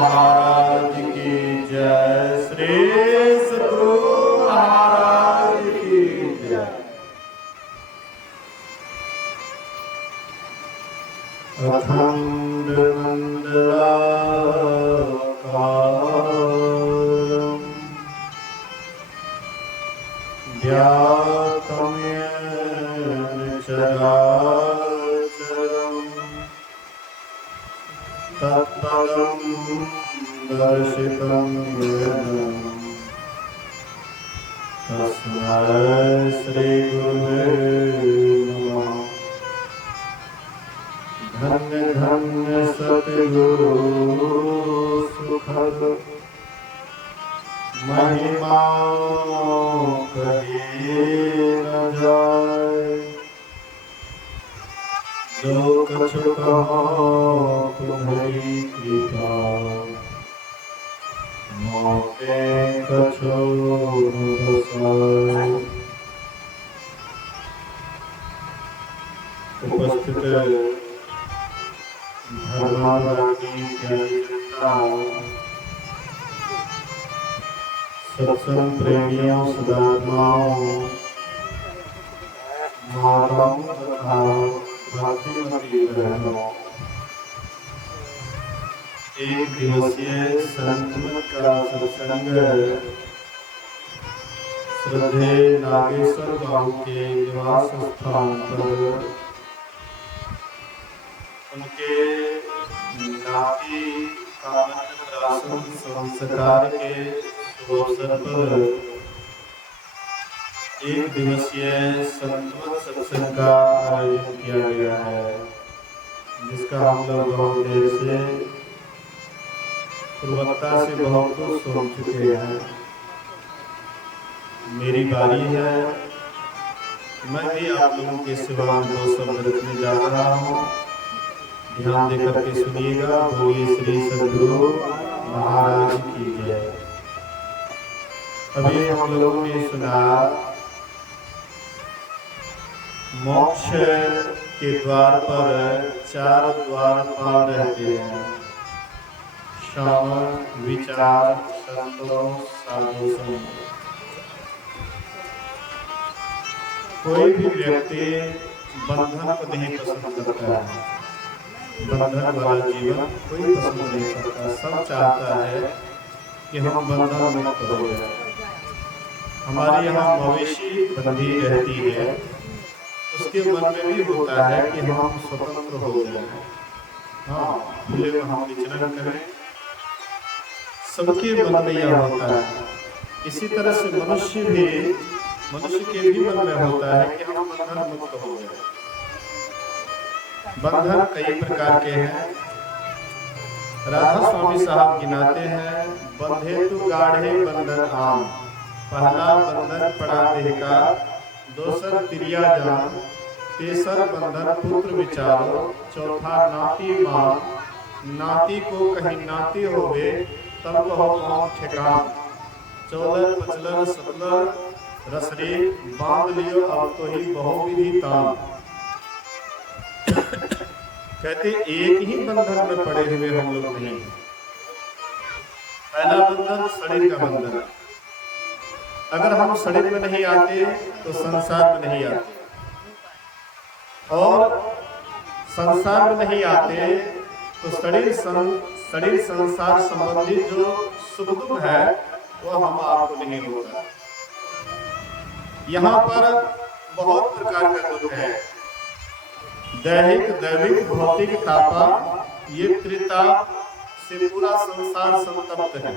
महाराज की जय। श्री सद्गुरु महाराज की जय। अखंड मंडलाकारं व्याप्तं येन चराचरं तत्पदं दर्शितं येन तस्मै श्री गुरुवे नमः। धन्य धन्य सतगुरु सुखद महिमा कही न जाए। जो कछु कहो तुम्हारी कृपा मोटे कछु न बसाए। उपस्थित धर्मानुरागी ज्ञानी जनता, सत्संग प्रेमियों, सदात्माओं, माताओं तथा भाग्यवती बहनों, एक दिवसीय संतमत का सत्संग श्रद्धेय नागेश्वर बाबू के निवास स्थान पर उनके नाती का अन्नप्राशन संस्कार के अवसर पर एक दिवसीय संतमत सत्संग का आयोजन किया गया है, जिसका हम लोग बहुत देर से पूर्वता से बहुत कुछ सुन चुके हैं। मेरी बारी है, मैं भी आप लोगों के सेवा में दो शब्द रखने जा रहा हूँ। ध्यान देकर के सुनिएगा। बोलिए श्री सद्गुरु महाराज की जय। अभी हम लोगों ने सुना मोक्ष के द्वार पर 4 द्वारपाल रहते हैं: श्रवण, विचार, संतोष, साधु संग। कोई भी व्यक्ति बंधन को नहीं पसंद करता है। बंधन वाला जीवन कोई पसंद नहीं करता। सब चाहता है कि हम बंधन मुक्त हो जाए। हमारे यहाँ मवेशी बंधी रहती है, उसके मन में भी होता है कि हम स्वतंत्र हो जाए, हाँ, खुले में हम विचरण करें। सबके मन में यह होता है। इसी तरह से मनुष्य के भी मन में होता है कि हम बंधन मुक्त हो जाए। बंधन कई प्रकार के हैं। राधा स्वामी साहब गिनाते हैं: बंधे तो गाढ़े बंधन आम, पहला बंधन पड़ा देह का, दोसर तिरिया जान, तेसर बंधन पुत्र विचारो, चौथा नाती मां, नाती को कहीं नाती होवे तब कहो कौन ठेकान, चौलर पचलर सतलर रसरी बांध लियो अब तो ही बहुविधि तान। कहते एक ही बंधन में पड़े हुए हम लोग नहीं। पहला बंधन शरीर का बंधन। अगर हम शरीर में नहीं आते तो संसार में नहीं आते, और संसार में नहीं आते तो शरीर संसार संबंधी जो सुख दुख है वह हम आपको नहीं होगा। यहाँ पर बहुत प्रकार का दुख है। दैहिक, दैविक, भौतिक तापा, ये त्रिताप से पूरा संसार संतप्त है।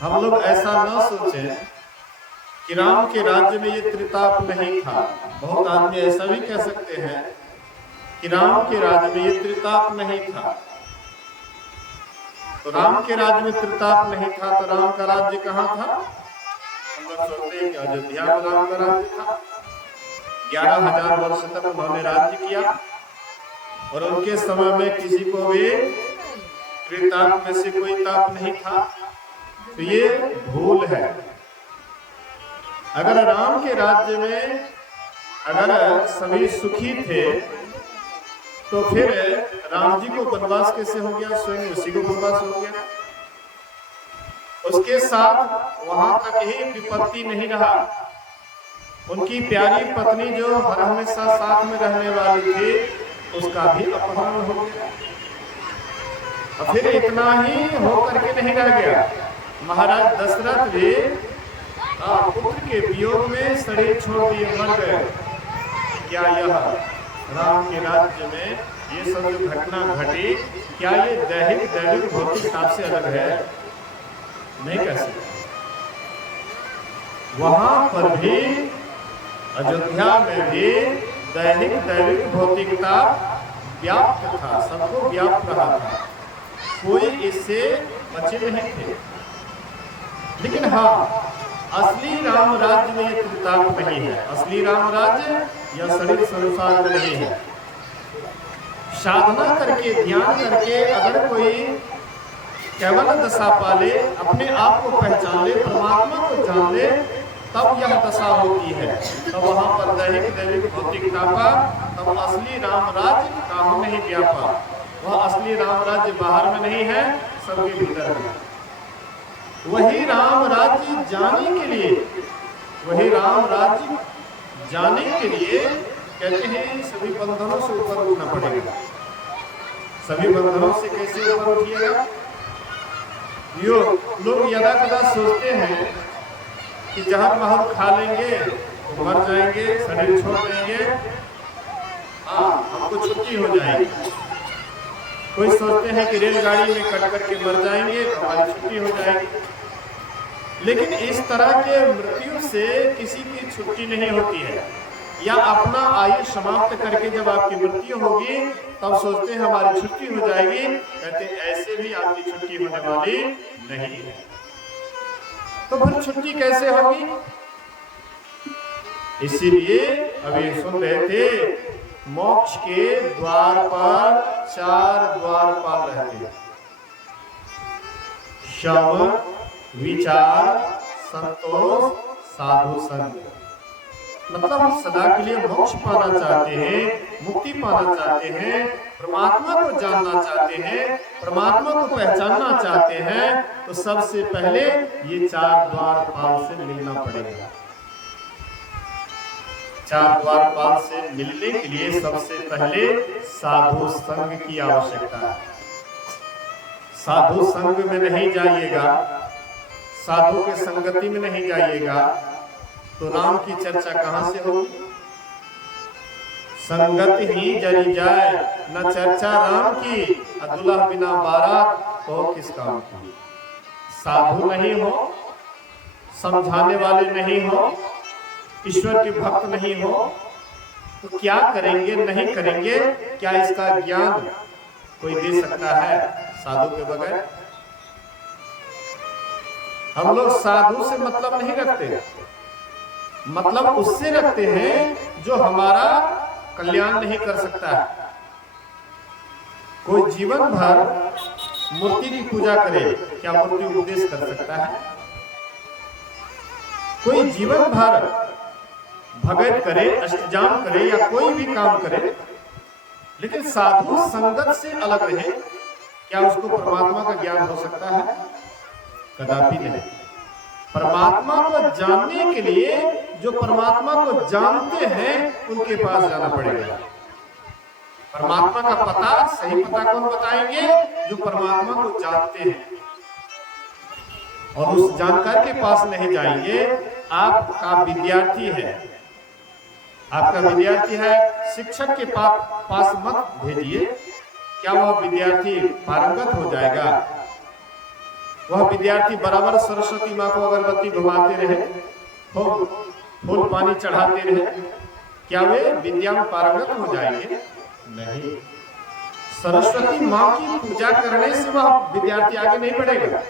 हम लोग ऐसा न सोचें कि राम के राज्य में ये त्रिताप नहीं था। बहुत आदमी ऐसा भी कह सकते हैं कि राम के राज्य में ये त्रिताप नहीं था। तो राम के राज्य में त्रिताप नहीं था तो राम का राज्य कहाँ था? हम लोग सोचते हैं कि अयोध्या में राम का राज्य था। 11,000 वर्ष तक उन्होंने राज्य किया और उनके समय में किसी को भी त्रिताप में से कोई ताप नहीं था। तो ये भूल है। अगर राम के राज्य में अगर सभी सुखी थे तो फिर राम जी को वनवास कैसे हो गया? स्वयं उसी को वनवास हो गया। उसके साथ वहां तक ही विपत्ति नहीं रहा, उनकी प्यारी पत्नी जो हर हमेशा साथ में रहने वाली थी, उसका भी अपहरण हो गया। और फिर इतना ही होकर के नहीं रह गया, महाराज दशरथ भी पुत्र के वियोग में शरीर छोड़ दिए, मर गए। क्या यह राम के राज्य में ये सब जो घटना घटी, क्या ये दैविक भौतिक हिसाब से अलग है? नहीं कह सकते। वहां पर भी, अयोध्या में भी दैविक भौतिकता व्याप्त था, सबको व्याप्त रहा था, कोई इससे बचे नहीं थे। लेकिन हाँ, असली राम राज्य में ये त्रिताप नहीं है। असली राम राज्य या शरीर संसार में नहीं है। साधना करके, ध्यान करके अगर कोई केवल दशा पाले, अपने आप को पहचान ले, परमात्मा को जान ले, तब यह दशा होती है। तब वहां पर दैविक भौतिकता का, तब असली राम राज्य काहू नहीं व्यापा। वह असली राम राज्य बाहर में नहीं है, सबके भीतर है। वही राम राज्य जाने के लिए, वही राम राज्य जाने के लिए कहते हैं सभी बंधनों से ऊपर उठना पड़ेगा। सभी बंधनों से कैसे ऊपर उठिएगा? यो लोग यदा कदा सोचते हैं कि जहर महल खा लेंगे तो मर जाएंगे, शरीर छोड़ देंगे, हाँ हमको छुट्टी हो जाएगी। कोई सोचते हैं कि रेलगाड़ी में कट करके मर जाएंगे तो हमारी छुट्टी हो जाएगी। लेकिन इस तरह के मृत्यु से किसी की छुट्टी नहीं होती है। या अपना आयु समाप्त करके जब आपकी मृत्यु होगी तब सोचते हैं हमारी छुट्टी हो जाएगी, कहते ऐसे भी आपकी छुट्टी होने वाली नहीं है। तो फिर छुट्टी कैसे होगी? इसीलिए अभी सुन रहे थे, मोक्ष के द्वार पर 4 द्वारपाल रहते हैं। शव, विचार, संतोष, साधु संग। मतलब हम सदा के लिए मोक्ष पाना चाहते हैं, मुक्ति पाना चाहते हैं, परमात्मा को जानना चाहते हैं, परमात्मा को पहचानना चाहते हैं, तो सबसे पहले ये 4 द्वारपाल से मिलना पड़ेगा। 4 द्वारपाल से मिलने के लिए सबसे पहले साधु संग की आवश्यकता है। साधु संग में नहीं जाइएगा, साधु के संगति में नहीं जाइएगा, तो राम की चर्चा कहां से होगी? संगत ही जरी जाए, न चर्चा राम की, दुल्हा बिना बारात हो किस काम की। साधु नहीं हो, समझाने वाले नहीं हो, ईश्वर के भक्त नहीं हो, तो क्या करेंगे, नहीं करेंगे? क्या इसका ज्ञान कोई दे सकता है साधु के बगैर? हम लोग साधु से मतलब नहीं रखते, मतलब उससे रखते हैं जो हमारा कल्याण नहीं कर सकता है। कोई जीवन भर मूर्ति की पूजा करे, क्या मूर्ति उपदेश कर सकता है? कोई जीवन भर भगत करे, अष्टजाम करे, या कोई भी काम करे, लेकिन साधु संगत से अलग रहे, क्या उसको परमात्मा का ज्ञान हो सकता है? कदापि नहीं। परमात्मा को जानने के लिए जो परमात्मा को जानते हैं उनके पास जाना पड़ेगा। परमात्मा का पता, सही पता कौन बताएंगे? जो परमात्मा को जानते हैं। और उस जानकार के पास नहीं जाएंगे। आपका विद्यार्थी है, आपका विद्यार्थी है, शिक्षक के पास मत भेजिए। क्या वह विद्यार्थी पारंगत हो जाएगा? वह विद्यार्थी बराबर सरस्वती माँ को अगरबत्ती घुमाते रहे, फूल पानी चढ़ाते रहे, क्या वे विद्या में पारंगत हो जाएंगे? नहीं। सरस्वती माँ की पूजा करने से वह विद्यार्थी आगे नहीं बढ़ेगा,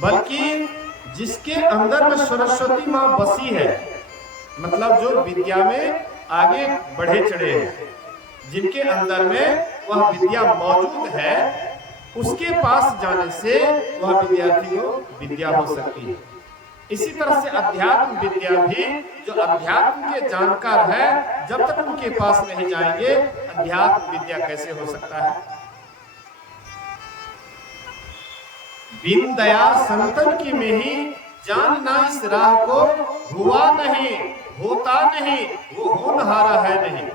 बल्कि जिसके अंदर में सरस्वती माँ बसी है, मतलब जो विद्या में आगे बढ़े चढ़े हैं, जिनके अंदर में वह विद्या मौजूद है, उसके पास जाने से वह विद्यार्थी को विद्या हो सकती है। इसी तरह से अध्यात्म विद्या भी, जो अध्यात्म के जानकार है, जब तक उनके पास नहीं जाएंगे अध्यात्म विद्या कैसे हो सकता है। बिन दया संतन की में ही जानना इस राह को, हुआ नहीं होता नहीं वो होनहारा है नहीं।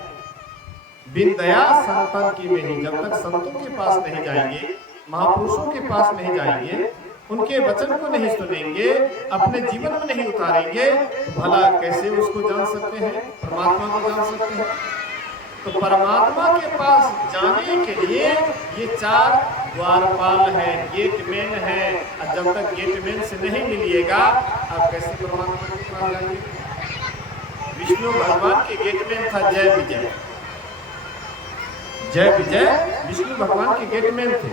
बिन दया संतन की में ही, जब तक संतों के पास नहीं जाएंगे, महापुरुषों के पास नहीं जाएंगे, उनके वचन को नहीं सुनेंगे, अपने जीवन में नहीं उतारेंगे, तो भला कैसे उसको जान सकते हैं, परमात्मा को जान सकते हैं। तो परमात्मा के पास जाने के लिए ये 4 द्वारपाल है, गेटमैन है। और जब तक गेटमैन से नहीं मिलिएगा आप कैसे परमात्मा के पास जाएंगे। विष्णु भगवान के गेटमैन था जय विजय। जय विजय विष्णु भगवान के गेटमैन थे।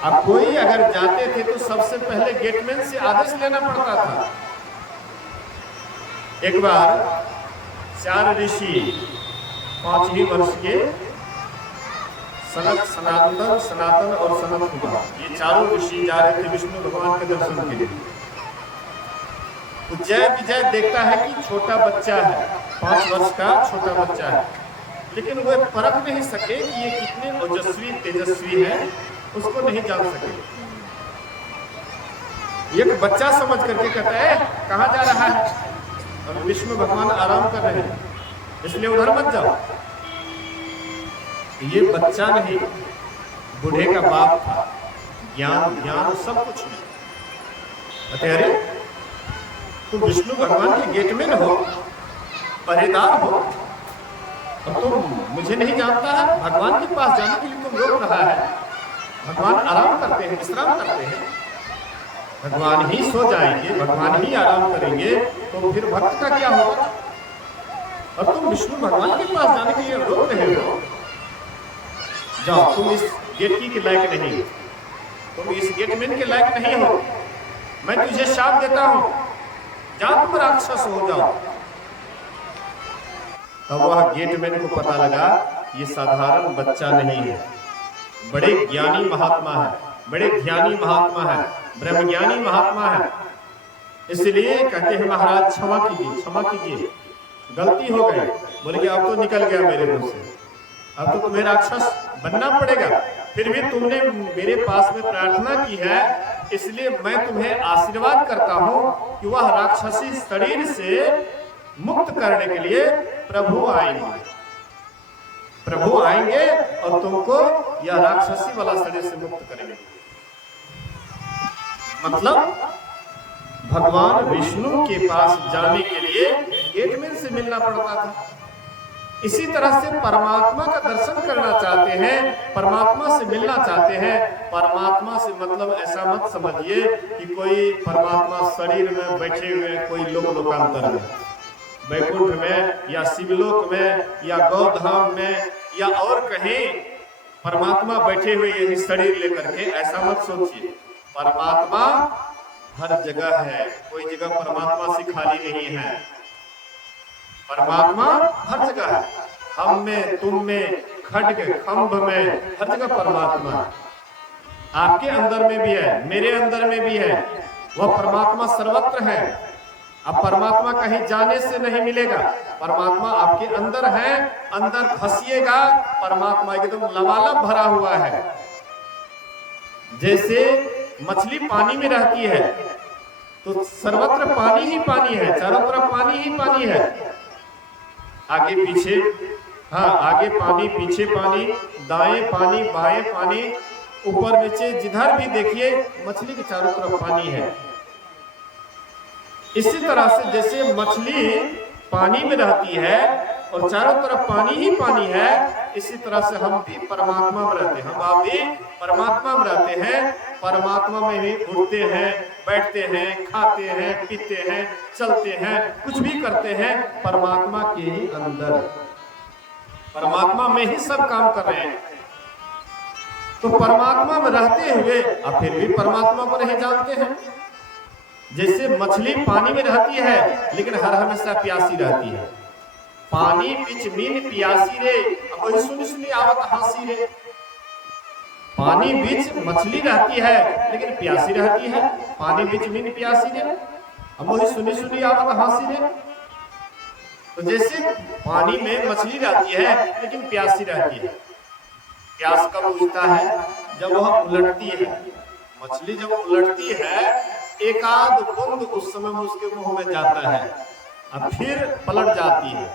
अब कोई अगर जाते थे तो सबसे पहले गेटमैन से आदेश लेना पड़ता था। एक बार 4 ऋषि 5 ही वर्ष के, सनत, सनातन और सनत कुमार, ये चारों ऋषि जा रहे थे विष्णु भगवान के दर्शन के लिए। तो जय विजय देखता है कि छोटा बच्चा है, 5 वर्ष का छोटा बच्चा है, लेकिन वह परख नहीं सके कि ये कितने ओजस्वी तेजस्वी है, उसको नहीं जान सके। एक बच्चा समझ करके कहता है कहाँ जा रहा है, और विष्णु भगवान आराम कर रहे हैं, इसलिए उधर मत जाओ। ये बच्चा नहीं, बूढ़े का बाप था, ज्ञान सब कुछ नहीं। कहते अरे तुम विष्णु भगवान के गेटमैन हो, पहरेदार हो, और तुम मुझे नहीं जानता है। भगवान के पास जाने के लिए तुम रोक रहा है। भगवान आराम करते हैं, विश्राम करते हैं, भगवान ही सो जाएंगे, भगवान ही आराम करेंगे, तो फिर भक्त का क्या होगा। और तुम विष्णु भगवान के पास जाने के लिए रोक रहे हो, जाओ, तुम इस गेट के लायक नहीं हो, तुम इस गेटमैन के लायक नहीं हो, मैं तुझे शाप देता हूं, जाओ तुम राक्षस हो जाओ। तब वह गेटमैन को पता लगा ये साधारण बच्चा नहीं है, बड़े ज्ञानी महात्मा है, बड़े ज्ञानी महात्मा है, ब्रह्मज्ञानी महात्मा है। इसलिए कहते हैं महाराज क्षमा कीजिए, क्षमा कीजिए, गलती हो गई। बोले कि अब तो निकल गया मेरे मुंह से, अब तो तुम्हें राक्षस बनना पड़ेगा। फिर भी तुमने मेरे पास में प्रार्थना की है, इसलिए मैं तुम्हें आशीर्वाद करता हूं कि वह राक्षसी शरीर से मुक्त करने के लिए प्रभु आएंगे। प्रभु आएंगे और तुमको यह राक्षसी वाला शरीर से मुक्त करेंगे। मतलब भगवान विष्णु के पास जाने के लिए गेटमैन से मिलना पड़ता था। इसी तरह से परमात्मा का दर्शन करना चाहते हैं, परमात्मा से मिलना चाहते हैं। परमात्मा से मतलब ऐसा मत समझिए कि कोई परमात्मा शरीर में बैठे हुए कोई लोकांतर में, वैकुंठ में या शिवलोक में या गौधाम में या और कहीं परमात्मा बैठे हुए यही शरीर लेकर के, ऐसा मत सोचिए। परमात्मा हर जगह है, कोई जगह परमात्मा से खाली नहीं है। परमात्मा हर जगह है, हम में, तुम में, खड्ग खंभ में, हर जगह परमात्मा है। आपके अंदर में भी है, मेरे अंदर में भी है, वह परमात्मा सर्वत्र है। अब परमात्मा कहीं जाने से नहीं मिलेगा, परमात्मा आपके अंदर है। अंदर फंसिएगा, परमात्मा एकदम लबालब भरा हुआ है। जैसे मछली पानी में रहती है तो सर्वत्र पानी ही पानी है, चारों तरफ पानी ही पानी है, आगे पीछे, हाँ आगे पानी, पीछे पानी, दाएं पानी, बाएं पानी, ऊपर नीचे, जिधर भी देखिए मछली के चारों तरफ पानी है। इसी तरह से जैसे मछली पानी में रहती है और चारों तरफ पानी ही पानी है, इसी तरह से हम भी परमात्मा में रहते हैं। हम आप भी परमात्मा में रहते हैं, परमात्मा में ही उठते हैं, बैठते हैं, खाते हैं, पीते हैं, चलते हैं, कुछ भी करते हैं, परमात्मा के ही अंदर, परमात्मा में ही सब काम कर रहे हैं। तो परमात्मा में रहते हुए अब फिर भी परमात्मा को नहीं जानते हैं। जैसे मछली पानी में रहती है लेकिन हर हमेशा प्यासी रहती है। पानी पिच मीन प्यासी रे, अब वही सुनी सुनी आवत हंसी रे। पानी बीच मछली रहती है लेकिन प्यासी रहती है। पानी बीच मीन प्यासी ने, अब वही सुनी सुनी आवत हंसी ने। तो जैसे पानी में मछली रहती है लेकिन प्यासी रहती है। प्यास कब बुझता है? जब वह उलटती है। मछली जब उलटती है, एक आध बूंद उस समय में उसके मुंह में जाता है, अब फिर पलट जाती है,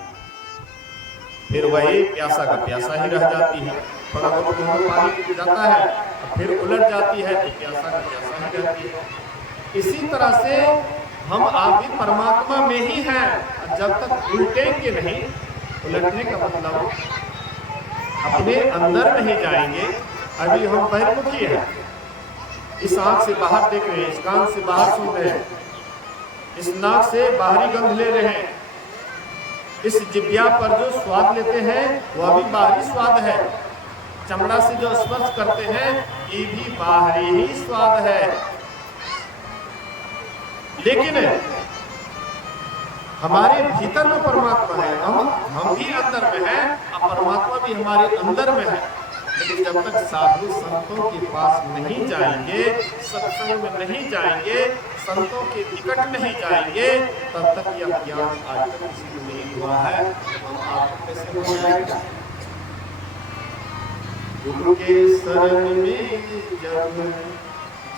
फिर वही प्यासा का प्यासा ही रह जाती है। थोड़ा बहुत मुंह में पानी जाता है, अब फिर उलट जाती है तो प्यासा का प्यासा ही रहती है। इसी तरह से हम आप भी परमात्मा में ही हैं। जब तक उल्टेंगे नहीं, उलटने का मतलब अपने अंदर नहीं जाएंगे। अभी हम बहिर्मुखी हैं, इस आंख से बाहर देख रहे हैं, इस कान से बाहर सुन रहे हैं, इस नाक से बाहरी गंध ले रहे हैं, इस जिह्वा पर जो स्वाद लेते हैं वह भी बाहरी स्वाद है। चमड़ा से जो स्पर्श करते हैं ये भी बाहरी ही स्वाद है। लेकिन हमारे भीतर में परमात्मा है, हम भी अंदर में हैं और परमात्मा भी हमारे अंदर में है। लेकिन जब तक साधु संतों के पास नहीं जाएंगे, सत्संग में नहीं जाएंगे, संतों के निकट नहीं जाएंगे, तब तक यह ज्ञान आज तक किसी को नहीं हुआ है। हम आपको कैसे हो जाएगा? गुरु के शरण में जब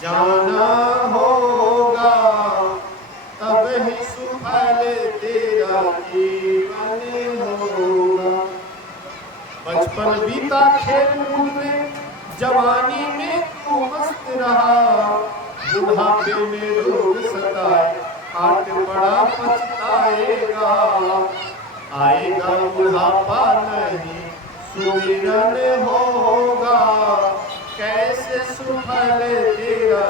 जाना होगा, तब ही सुफल तेरा जीवन होगा। बचपन बीता खेल कूद में, जवानी में तू मस्त रहा, बुढ़ापे में रोग सताए, हाथ बड़ा पछताएगा। आएगा बुढ़ापा नहीं सुमिरन होगा, कैसे सुफल तेरा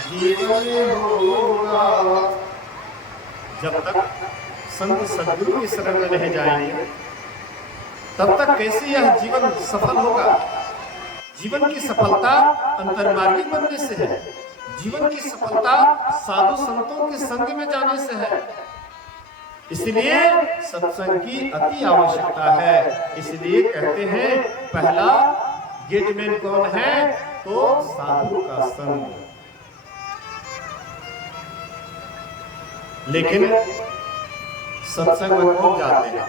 जीवन होगा। जब तक संत सद्गुरु की शरण में नहीं जाएंगे, तब तक कैसे यह जीवन सफल होगा? जीवन की सफलता अंतर्मार्गी बनने से है। जीवन की सफलता साधु संतों के संग में जाने से है। इसलिए सत्संग की अति आवश्यकता है। इसलिए कहते हैं पहला गेटमैन कौन है? तो साधु का संग। लेकिन सत्संग में कौन जाते हैं?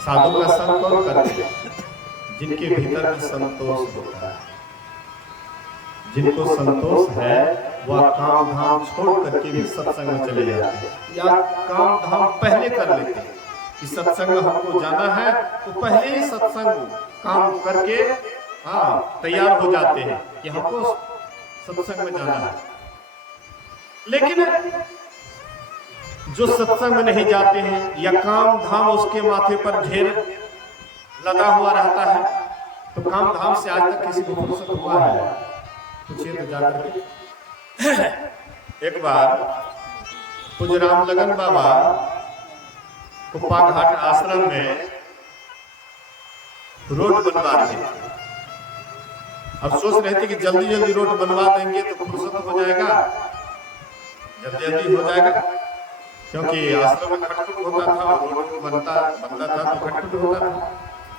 साधु का संग कौन करते हैं? जिनके भीतर में संतोष होता है। जिनको संतोष है वह काम धाम छोड़ करके भी सत्संग में चले जाते हैं, या काम धाम पहले कर लेते हैं कि सत्संग हमको जाना है, तो पहले ही सत्संग काम करके तैयार हो जाते हैं कि हमको सत्संग में जाना है। लेकिन जो सत्संग में नहीं जाते हैं या काम धाम उसके माथे पर ढेर लगा हुआ रहता है, तो काम धाम से आज तक किसी को फुर्सत हुआ है? पूछिए तो जाकर के। एक बार पूज्य रामलगन बाबा कुप्पा घाट आश्रम में रोड बनवा रहे थे। अब सोच रहे थे कि जल्दी जल्दी रोड बनवा देंगे तो फुर्सत हो जाएगा, जल्दी जल्दी हो जाएगा, क्योंकि आश्रम में खटखट होता था, रोड बनता था तो खटखट होता था,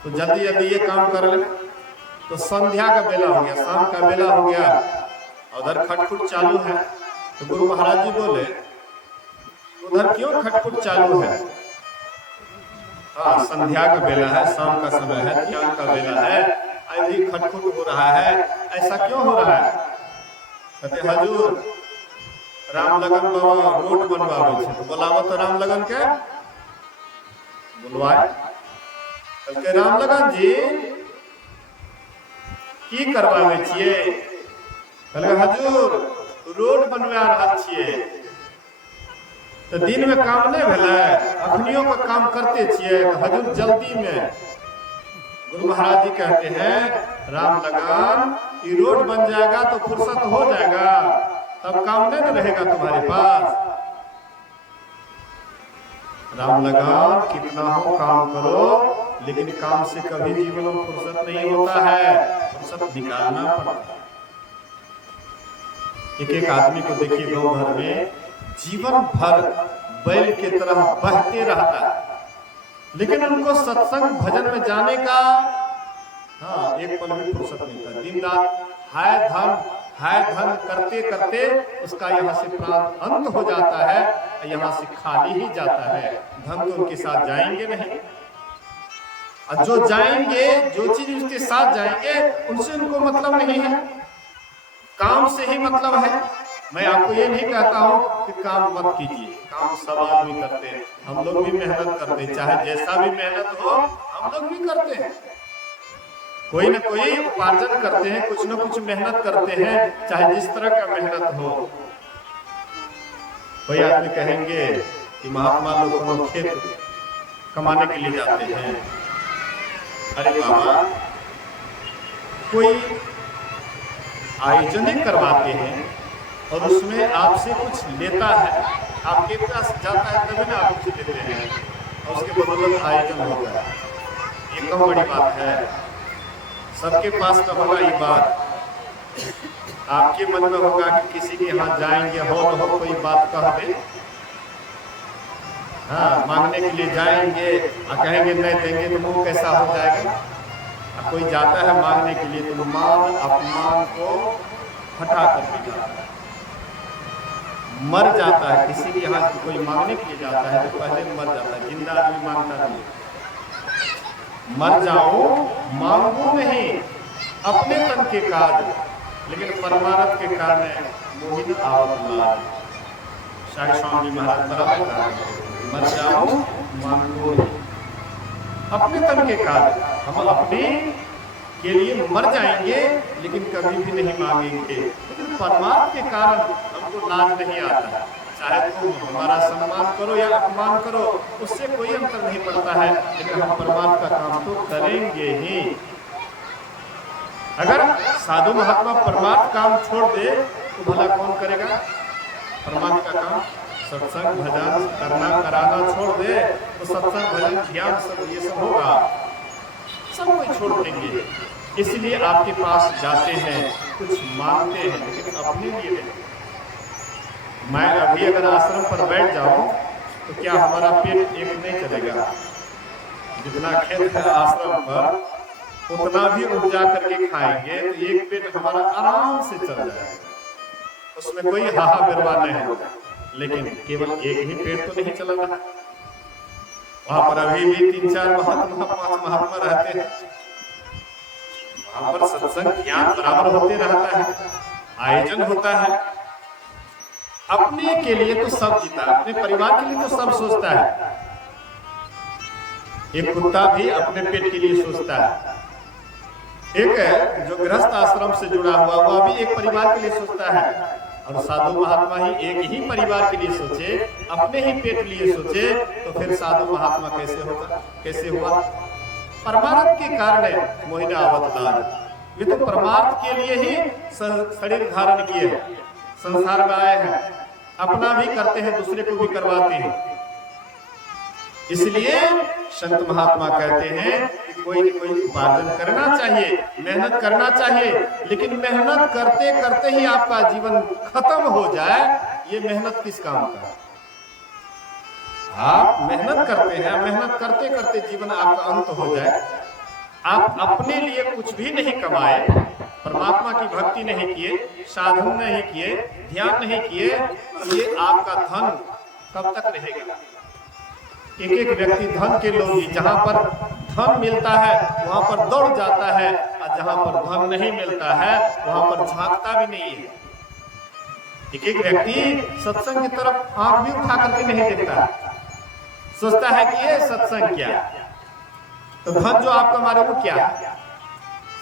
तो जल्दी जल्दी ये काम कर ले। तो संध्या का बेला हो गया, शाम का बेला हो गया, उधर खटखट चालू है। तो गुरु महाराज जी बोले, उधर क्यों खटखट चालू है? हाँ, संध्या का बेला है, शाम का समय है, ध्यान का बेला है, अभी खटखट हो रहा है, ऐसा क्यों हो रहा है? कहते हजूर रामलगन बाबा रोड बनवावे छे, तो बोलावो तो रामलगन के बुलवाए। कहते रामलगन जी की करवावे छिए? कहले हजूर रोड बनवा रहल छिए। तो दिन में काम नहीं भेलै, अखनियों का काम करते छिए, तो हजूर जल्दी में। गुरु महाराज जी कहते हैं रामलगन ये रोड बन जाएगा तो फुर्सत हो जाएगा, तब काम नहीं रहेगा तुम्हारे पास। रामलगन कितना हो काम करो, लेकिन काम से कभी जीवन में फुर्सत नहीं होता है, फुर्सत निकालना पड़ता है। एक एक आदमी को देखिए गांव भर में जीवन भर बैल की तरह बहते रहता है, लेकिन उनको सत्संग भजन में जाने का हाँ, एक पल भी फुर्सत नहीं था। दिन रात हाय धन करते करते उसका यहाँ से प्राण अंत हो जाता है, यहाँ से खाली ही जाता है। धन तो उनके साथ जाएंगे नहीं, और जो जाएंगे, जो चीज उसके साथ जाएंगे, उनसे उनको मतलब नहीं है, काम से ही मतलब है। मैं आपको ये नहीं कहता हूँ कि काम मत कीजिए, काम सब आदमी करते हैं, हम लोग भी मेहनत करते हैं, चाहे जैसा भी मेहनत हो हम लोग भी करते हैं, कोई ना कोई उपार्जन करते हैं, कुछ ना कुछ मेहनत करते हैं, चाहे जिस तरह का मेहनत हो। कोई आदमी कहेंगे कि महात्मा लोग को खेत कमाने के लिए जाते हैं। अरे बाबा, कोई आयोजन करवाते हैं और उसमें आपसे कुछ लेता है, आपके पास जाता है तभी ना आप कुछ लेते हैं, और उसके बदौलत आयोजन होता है। ये कम बड़ी बात है, सबके पास तो होगा ये बात। आपके मन में होगा कि किसी के यहाँ जाएंगे, हो कोई बात कह दे, हाँ, मांगने के लिए जाएंगे और कहेंगे नहीं देंगे तो मुंह कैसा हो जाएगा। कोई जाता है मांगने के लिए तो मान अपमान को हटा कर जाता है, मर जाता है। किसी के यहाँ कोई मांगने के लिए जाता है तो पहले मर जाता है, जिंदा आदमी मांगता नहीं। मर जाओ, मांगो नहीं अपने तन के काज, लेकिन परमार्थ के कारण मोहिन आवत लाज। शाही स्वामी महाराज बराबर, मर जाओ मांगो नहीं अपने तन के काज। हम अपने के लिए मर जाएंगे लेकिन कभी भी नहीं मांगेंगे, लेकिन परमार्थ के कारण हमको लाज नहीं आता। चाहे तुम हमारा सम्मान करो या अपमान करो, उससे कोई अंतर नहीं पड़ता है, लेकिन हम परमार्थ का काम तो करेंगे ही। अगर साधु महात्मा परमार्थ काम छोड़ दे तो भला कौन करेगा परमार्थ का काम? सत्संग भजन कराना छोड़ दे तो सत्संग भजन ध्यान सब ये सब होगा, सब कोई छोड़ देंगे। इसलिए आपके पास जाते हैं, कुछ मांगते हैं, लेकिन अपने लिए नहीं। मैं अभी अगर आश्रम पर बैठ जाऊं तो क्या हमारा पेट एक नहीं चलेगा? जितना खेत है आश्रम पर उतना भी उपजा करके खाएंगे तो एक पेट हमारा आराम से चल जाएगा, उसमें कोई हाहा बिरवा नहीं होगा। लेकिन केवल एक ही पेट तो नहीं चल रहा, वहां पर अभी भी 3-4 महात्मा 5 महात्मा रहते हैं, वहां पर सत्संग ज्ञान बराबर होते रहता है, आयोजन होता है। अपने के लिए तो सब जीता, अपने परिवार के लिए तो सब सोचता है। एक कुत्ता भी अपने पेट के लिए सोचता है, एक जो गृहस्थ आश्रम से जुड़ा हुआ वह भी एक परिवार के लिए सोचता है, और साधु महात्मा ही एक ही परिवार के लिए सोचे, अपने ही पेट लिए सोचे, तो फिर साधु महात्मा कैसे होगा? कैसे हुआ? परमार्थ के कारण मोहिनी आवत लाज। ये तो परमार्थ के लिए ही शरीर धारण किए, संसार में आए हैं, अपना भी करते हैं, दूसरे को भी करवाते हैं। इसलिए संत महात्मा कहते हैं कि कोई न कोई उपार्जन करना चाहिए, मेहनत करना चाहिए, लेकिन मेहनत करते करते ही आपका जीवन खत्म हो जाए, ये मेहनत किस काम का? आप मेहनत करते हैं, मेहनत करते करते जीवन आपका अंत हो जाए, आप अपने लिए कुछ भी नहीं कमाए, परमात्मा की भक्ति नहीं किए, साधन नहीं किए, ध्यान नहीं किए, तो ये आपका धन कब तक रहेगा? एक एक व्यक्ति धन के लोभी, जहां पर धन मिलता है वहां पर दौड़ जाता है, और जहां पर धन नहीं मिलता है वहां पर झांकता भी नहीं है। एक एक व्यक्ति सत्संग की तरफ आंख भी उठा करके नहीं देखता, सोचता है कि ये सत्संग क्या, तो धन जो आपका मारे वो क्या?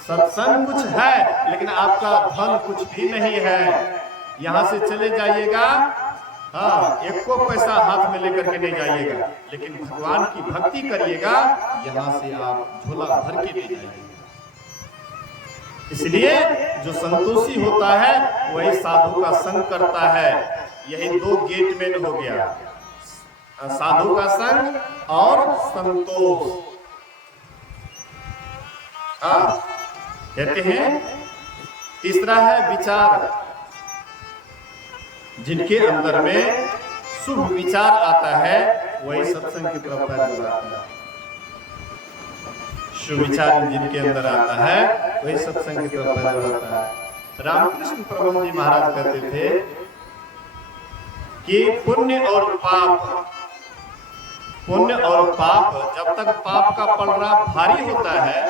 सत्संग कुछ है लेकिन आपका धन कुछ भी नहीं है। यहां से चले जाइएगा, हाँ, एक को पैसा हाथ में लेकर के नहीं जाइएगा, लेकिन भगवान की भक्ति करिएगा, यहाँ से आप झोला भर के ले जाइएगा। इसलिए जो संतोषी होता है वही साधु का संग करता है। यही 2 गेट में हो गया, साधु का संग और संतोष। हाँ, कहते हैं तीसरा है विचार। जिनके अंदर में शुभ विचार आता है वही सत्संग की तरफ बढ़ाता है। सुविचार जिनके अंदर आता है वही सत्संग की तरफ बढ़ता है। रामकृष्ण परमहंस जी महाराज कहते थे कि पुण्य और पाप जब तक पाप का पलड़ा भारी होता है,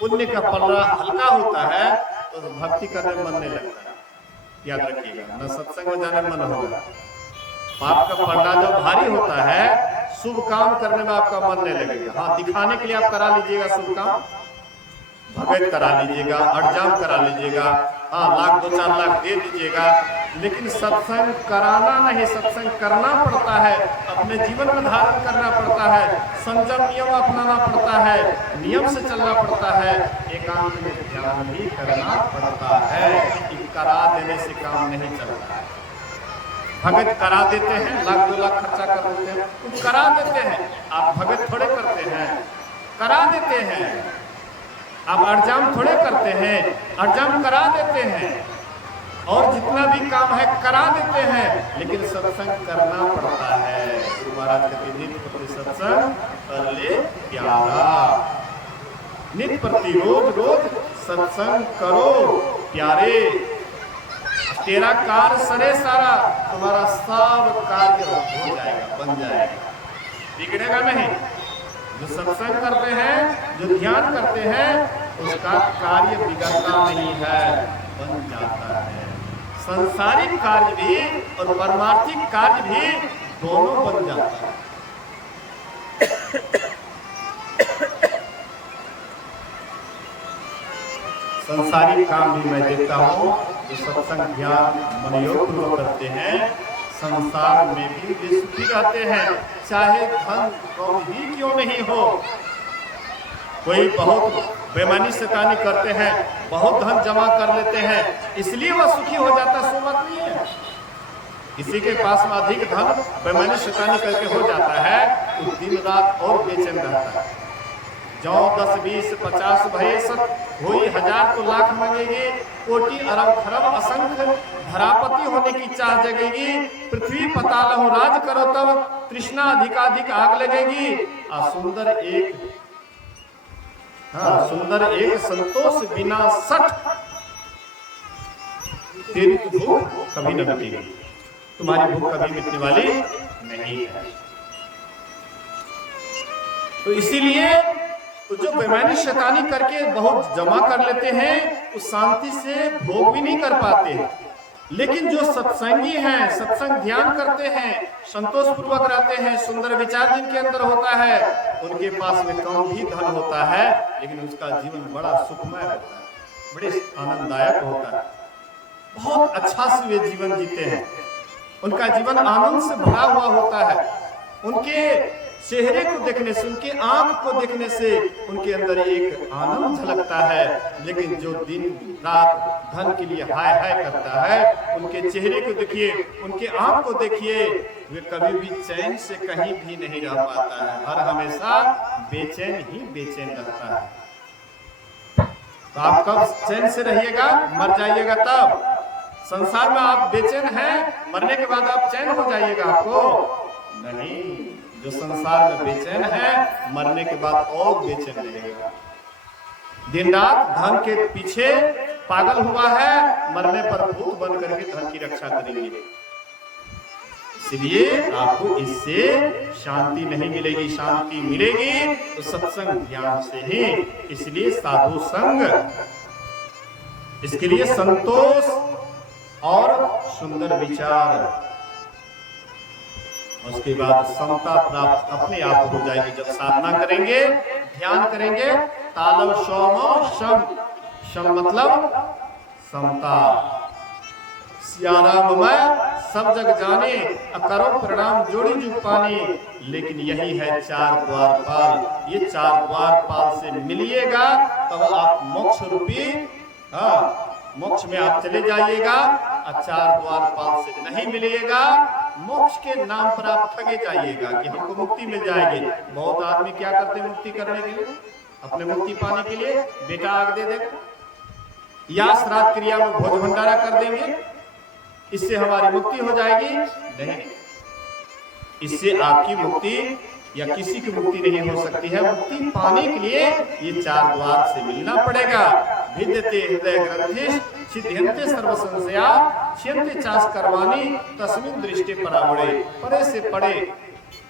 पुण्य का पलड़ा हल्का होता है, तो भक्ति करने में मन नहीं लगता है। याद रखिएगा, न सत्संग में जाने में मन होगा। पाप का पलड़ा जब भारी होता है, शुभ काम करने में आपका मन नहीं लगेगा। हाँ, दिखाने के लिए आप करा लीजिएगा शुभ काम, भगत करा लीजिएगा, अड़जाम करा लीजिएगा, हाँ, लाख 2-4 लाख दे दीजिएगा, लेकिन सत्संग कराना नहीं, सत्संग करना पड़ता है, अपने जीवन में धारण करना पड़ता है, संयम नियम अपनाना पड़ता है, नियम से चलना पड़ता है, एकांत में ध्यान भी करना पड़ता है। करा देने से काम नहीं चलता है। भगत करा देते हैं, लाख 2 लाख खर्चा कर देते हैं, कुछ करा देते हैं। आप भगत थोड़े करते हैं, करा देते हैं। आप अड़जाम थोड़े करते हैं, अड़जाम करा देते हैं। और जितना भी काम है करा देते हैं, लेकिन सत्संग करना पड़ता है। गुरु महाराज कहते नित्य प्रति सत्संग कर ले प्यारा, नित्य प्रति रोज सत्संग करो प्यारे, तेरा कार्य सरे सारा, तुम्हारा सब कार्य हो जाएगा, बन जाएगा, बिगड़ेगा नहीं। जो सत्संग करते हैं, जो ध्यान करते हैं, उसका कार्य बिगड़ता नहीं है, बन जाता है। संसारिक कार्य भी और परमार्थिक कार्य भी दोनों बन जाता है। संसारिक काम भी मैं देखता हूँ, जो सत्संग ध्यान मनयोग पूर्वक करते हैं, संसार में भी वे सुखी रहते हैं, चाहे धन कम ही क्यों नहीं हो। कोई बहुत बेईमानी शैतानी करते हैं, बहुत धन जमा कर लेते हैं, इसलिए वह सुखी हो जाता, सो बात नहीं है। किसी के पास में अधिक धन बेईमानी शैतानी करके हो जाता है, तो दिन रात और बेचैन रहता है। जो 10, 20, 50 भये सब हुई, 1000 तो लाख मांगेगी, कोटि अरब खरब असंख्य धरापति होने की चाह जगेगी, पृथ्वी पताल हो राज करो तब तृष्णा अधिकाधिक आग लगेगी। सुंदर एक संतोष बिना सठ, तेरी भूख कभी न मिटेगी, तुम्हारी भूख कभी मिटने वाली नहीं है। तो इसीलिए तो जो बेईमानी शैतानी करके बहुत जमा कर लेते हैं, उस शांति से भोग भी नहीं कर पाते। लेकिन जो सत्संगी हैं, सत्संग ध्यान करते हैं, संतोष पूर्वक रहते हैं, सुंदर विचार जिनके अंदर होता है, उनके पास में कम भी धन होता है, लेकिन उसका जीवन बड़ा सुखमय होता है, बड़े आनंददायक होता है, बहुत अच्छा से वे जीवन जीते हैं। उनका जीवन आनंद से भरा हुआ होता है। उनके चेहरे को देखने से, उनके आंख को देखने से उनके अंदर एक आनंद झलकता है। लेकिन जो दिन रात धन के लिए हाय हाय करता है, उनके चेहरे को देखिए, उनके आंख को देखिए, वे कभी भी चैन से कहीं भी नहीं रह पाता है, हर हमेशा बेचैन ही बेचैन रहता है। तो आप कब चैन से रहिएगा? मर जाइएगा तब। संसार में आप बेचैन हैं, मरने के बाद आप चैन हो जाइएगा? आपको नहीं। जो संसार में बेचैन है, मरने के बाद और बेचैन रहेगा। दिन रात धन के पीछे पागल हुआ है, मरने पर भूत बन करके धन की रक्षा करेंगे। इसलिए आपको इससे शांति नहीं मिलेगी। शांति मिलेगी तो सत्संग ध्यान से ही। इसलिए साधु संग, इसके लिए संतोष और सुंदर विचार, उसके बाद समता प्राप्त अपने आप हो जाएगी। जब साधना करेंगे, ध्यान करेंगे, तालव सौम शम, शम मतलब समता। सियाराम मैं सब जग जाने, अकरो प्रणाम जोड़ी जुग पानी। लेकिन यही है 4 द्वारपाल। ये 4 द्वारपाल से मिलिएगा तब आप मोक्ष रूपी मोक्ष में आप चले जाइएगा। 4 द्वारपाल से नहीं मिलिएगा, मोक्ष के नाम पर आप ठगे जाइएगा कि हमको मुक्ति मिल जाएगी। बहुत आदमी क्या करते हैं मुक्ति करने के लिए, अपने मुक्ति पाने के लिए बेटा आग दे देगा या श्राद्ध क्रिया में भोज भंडारा कर देंगे, इससे हमारी मुक्ति हो जाएगी। नहीं, इससे आपकी मुक्ति या किसी की मुक्ति नहीं हो सकती है। मुक्ति पाने के लिए ये 4 द्वार से मिलना पड़ेगा। भिद्यते हृदय ग्रंथिश सिद्ध्यन्ते सर्व संशया छियन्ते चास कर्माणि तस्मिन् दृष्टि परावड़े। परे से पड़े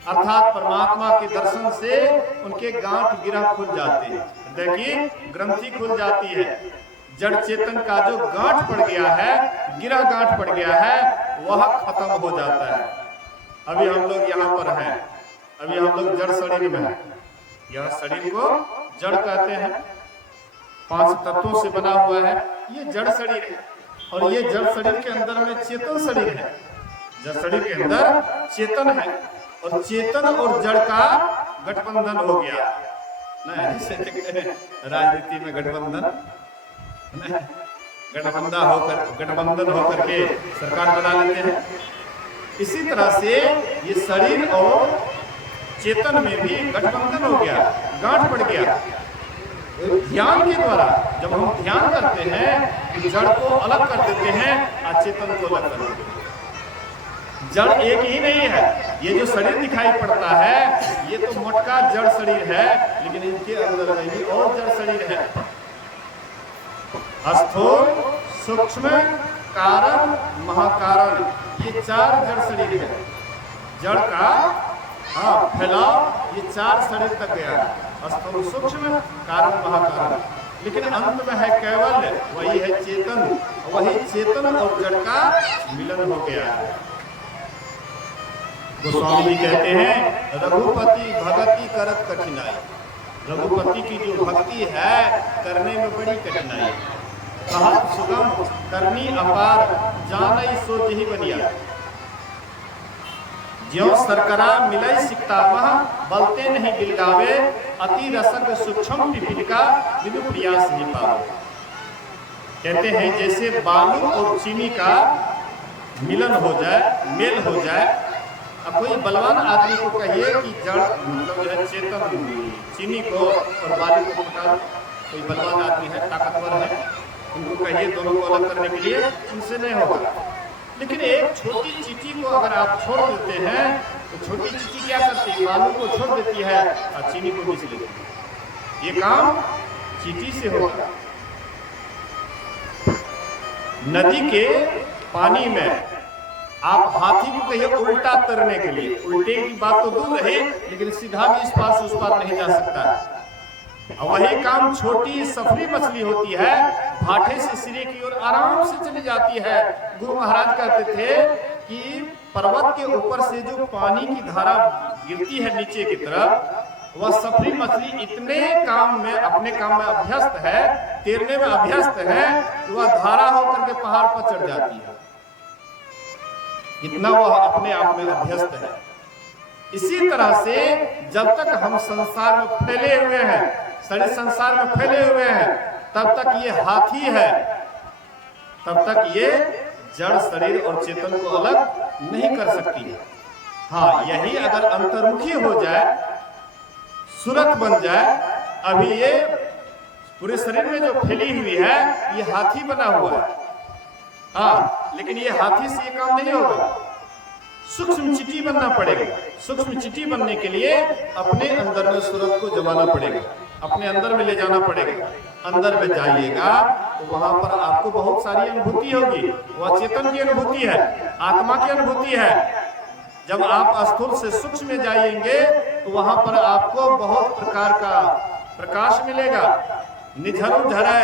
अर्थात परमात्मा के दर्शन से उनके गांठ गिरह खुल जाते हैं, हृदय की ग्रंथि खुल जाती है। जड़ चेतन का जो गांठ पड़ गया है, गिरह गांठ पड़ गया है, वह खत्म हो जाता है। अभी हम लोग यहाँ पर हैं, अभी हम लोग जड़ शरीर में हैं। यह शरीर को जड़ कहते हैं, 5 तत्वों से बना हुआ है। ये जड़ शरीर है और ये जड़ शरीर के अंदर में चेतन शरीर है। जड़ शरीर के अंदर चेतन है और चेतन और जड़ का गठबंधन हो गया ना, जिसे देखते हैं राजनीति में गठबंधन, गठबंधन होकर के सरकार बना लेते हैं। इसी तरह से ये शरीर और चेतन में भी गठबंधन हो गया, गांठ पड़ गया। ध्यान के द्वारा जब हम ध्यान करते हैं, जड़ को अलग कर देते हैं और चेतन को अलग कर देते हैं। जड़ एक ही नहीं है। ये जो शरीर दिखाई पड़ता है, ये तो मोटका जड़ शरीर है, लेकिन इनके अंदर में भी और जड़ शरीर है। स्थूल, सूक्ष्म, कारण, महाकारण, ये 4 जड़ शरीर है। जड़ का फैलाव ये 4 शरीर तक गया है, स्थूल, सूक्ष्म, कारण, महाकारण। लेकिन अंत में है कैवल्य, वही है चेतन। वही चेतन और जड़ का मिलन हो गया है। गोस्वामी जी कहते हैं, रघुपति भगति करत कठिनाई। रघुपति की जो भक्ति है, करने में बड़ी कठिनाई। कहत सुगम करनी अपार, जानई सो जही बनिया। ज्यों सरकरा मिलई सिकतामह, बलते नहीं गिलगावे। अति रसक सूक्ष्म पिपीलिका, बिनु प्रयास नहीं पावे। कहते हैं जैसे बालू और चीनी का मिलन हो जाए, मेल हो जाए। अब कोई बलवान आदमी को कहिए कि जड़ मतलब जो है चेतन चीनी को और बालू को पका, कोई बलवान आदमी है, ताकतवर है, उनको कहिए दोनों को अलग करने के लिए, उनसे नहीं होगा। लेकिन एक छोटी चींटी को अगर आप छोड़ देते हैं, तो छोटी चींटी क्या करती है? बालू को छोड़ देती है और चीनी को मिस लेती है। ये काम चींटी से होगा। नदी के पानी में आप हाथी को कहिए उल्टा तैरने के लिए, उल्टे की बात तो दूर रहे, लेकिन सीधा भी इस पार से उस पार नहीं जा सकता है। वही काम छोटी सफरी मछली होती है, भाटे से सिरे की ओर आराम से चली जाती है। गुरु महाराज कहते थे कि पर्वत के ऊपर से जो पानी की धारा गिरती है नीचे की तरफ, वह सफरी मछली इतने काम में, अपने काम में अभ्यस्त है, तैरने में अभ्यस्त है, वह धारा होकर के पहाड़ पर चढ़ जाती है। इतना वह अपने आप में अभ्यस्त है। इसी तरह से जब तक हम संसार में फैले हुए हैं, सारे संसार में फैले हुए हैं, तब तक ये हाथी है, तब तक ये जड़ शरीर और चेतन को अलग नहीं कर सकती है। हाँ, यही अगर अंतर्मुखी हो जाए, सूरत बन जाए, अभी ये पूरे शरीर में जो फैली हुई है, ये हाथी बना हुआ है। हाँ, लेकिन ये हाथी से ये काम नहीं होगा। सूक्ष्म चींटी बनना पड़ेगा। सूक्ष्म चींटी बनने के लिए अपने अंदर में सूरत को जमाना पड़ेगा, अपने अंदर में ले जाना पड़ेगा। अंदर में जाइएगा तो वहां पर आपको बहुत सारी अनुभूति होगी। वह चेतन की अनुभूति है, आत्मा की अनुभूति है। जब आप स्थूल से सूक्ष्म में जाएंगे तो वहां पर आपको बहुत प्रकार का प्रकाश मिलेगा। निझरु झरै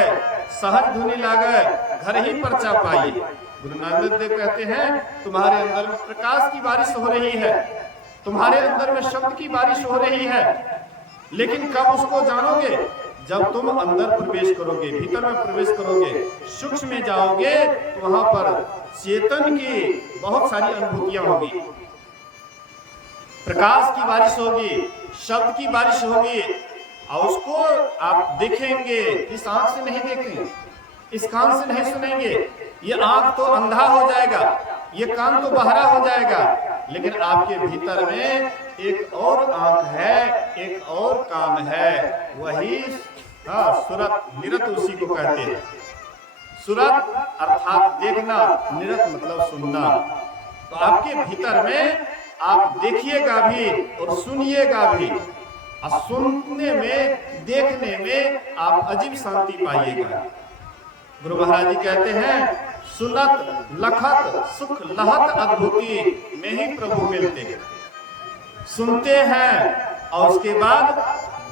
सहज धुनि लागे, घर ही परचा पाई। गुरु नानक देव कहते हैं, तुम्हारे अंदर में प्रकाश की बारिश हो रही है, तुम्हारे अंदर में शब्द की बारिश हो रही है। लेकिन कब उसको जानोगे? जब तुम अंदर प्रवेश करोगे, भीतर में प्रवेश करोगे, सूक्ष्म में जाओगे, तो वहां पर चेतन की बहुत सारी अनुभूतियां होगी। प्रकाश की बारिश होगी, शब्द की बारिश होगी, और उसको आप देखेंगे। इस आंख से नहीं देखेंगे, इस कान से नहीं सुनेंगे। ये आंख तो अंधा हो जाएगा, ये कान तो बहरा हो जाएगा, लेकिन आपके भीतर में एक और आंख है, एक और कान है, वही सुरत, निरत उसी को कहते हैं। सुरत अर्थात देखना, निरत मतलब सुनना। तो आपके भीतर में आप देखिएगा भी और सुनिएगा भी। और सुनने में, देखने में आप अजीब शांति पाइएगा। गुरु महाराज जी कहते हैं, सुनत लखत सुख लहत अद्भुति में ही प्रभु मिलते हैं। सुनते हैं और उसके बाद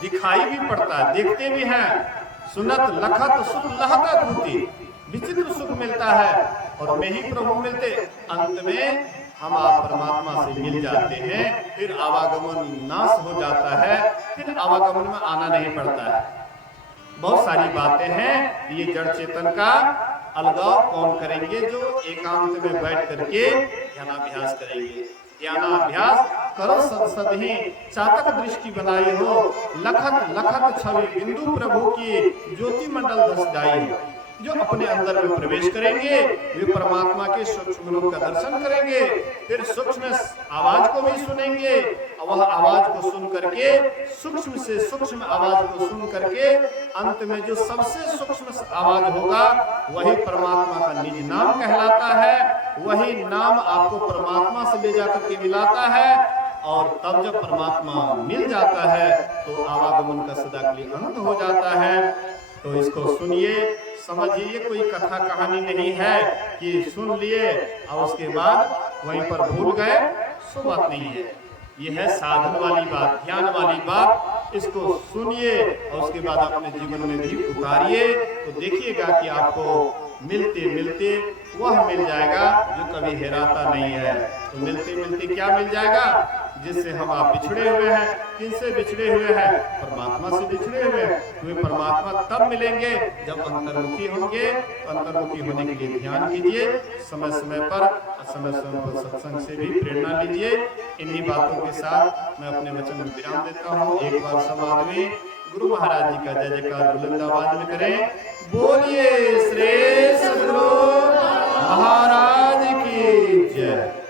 दिखाई भी पड़ता है, देखते भी हैं। सुनत लखत सुख लहत अद्भुति, विचित्र सुख मिलता है और में ही प्रभु मिलते। अंत में हम आप परमात्मा से मिल जाते हैं, फिर आवागमन नाश हो जाता है, फिर आवागमन में आना नहीं पड़ता है। बहुत सारी बातें हैं। ये जड़ चेतन का अलगाव कौन करेंगे? जो एकांत में बैठ करके ध्यानाभ्यास करेंगे। ध्यानाभ्यास करो सद सद ही चातक दृष्टि बनाई हो, लखत लखत छवि बिंदु प्रभु की ज्योति मंडल धस जाई हो। जो अपने अंदर में प्रवेश करेंगे वे परमात्मा के सूक्ष्म रूप का दर्शन करेंगे, फिर सूक्ष्म आवाज को भी सुनेंगे। वह आवाज को सुन करके, सूक्ष्म से सूक्ष्म आवाज को सुन करके, अंत में जो सबसे सूक्ष्म आवाज होगा वही परमात्मा का निज नाम कहलाता है। वही नाम आपको परमात्मा से ले जाकर के मिलाता है। और तब जब परमात्मा मिल जाता है तो आवागमन का सदा के लिए अंत हो जाता है। तो इसको सुनिए, समझिए। कोई कथा कहानी नहीं है कि सुन लिए और उसके बाद वहीं पर भूल गए, सो बात नहीं है। ये है साधन वाली बात, ध्यान वाली बात। इसको सुनिए और उसके बाद अपने जीवन में भी उतारिए, तो देखिएगा कि आपको मिलते मिलते वह मिल जाएगा जो कभी हेराता नहीं है। तो मिलते मिलते क्या मिल जाएगा? जिससे हम आप बिछड़े हुए हैं। किनसे बिछड़े हुए हैं? परमात्मा से बिछड़े हुए हैं। वे परमात्मा तब मिलेंगे जब अंतर्मुखी होंगे। अंतर्मुखी होने के लिए ध्यान कीजिए, समय समय पर सत्संग से भी प्रेरणा लीजिए। इन्हीं बातों के साथ मैं अपने वचन में विराम देता हूँ। एक बार सब आदमी गुरु महाराज जी का जय जयकार बुलंद आवाज में करें। बोलिए श्री सद्गुरु महाराज की जय।